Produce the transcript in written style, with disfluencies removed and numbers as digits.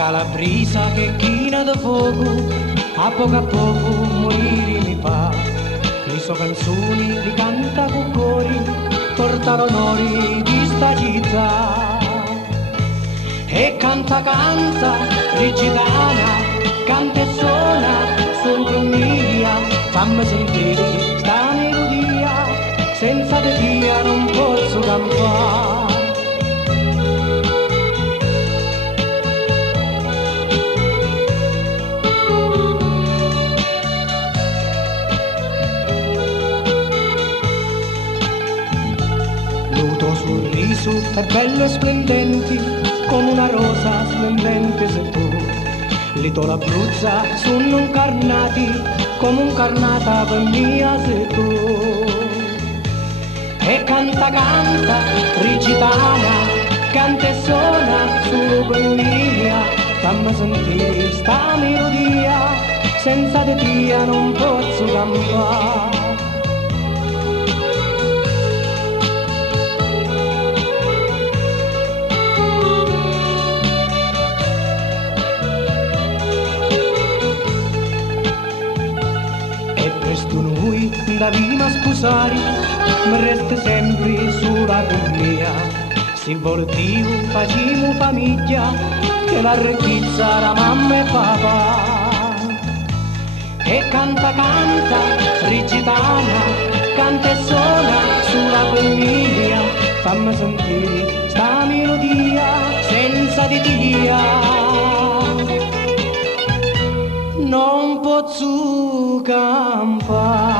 Calabrisa che china da fuoco, a poco morire mi fa. Le sue canzoni li canta con cori, porta l'onore di sta città. E canta, rigidana, canta e suona, sopra mia, fammi sentire sta melodia, senza te via non posso campare. Il tuo sorriso è bello e splendente, come una rosa splendente sei tu. Le tue labbra sono incarnati, come un carnata per mia sei tu. E canta, rigidana, canta e suona solo per mia, fammi sentire sta melodia, senza te via non posso campare. Presto noi andavamo a sposare, ma resta sempre sola con mia. Se voltivo facciamo famiglia, che la ricchezza era mamma e papà. E canta, rigidana, canta e suona sulla famiglia, fammi sentire sta melodia senza di dia. Non posso campare.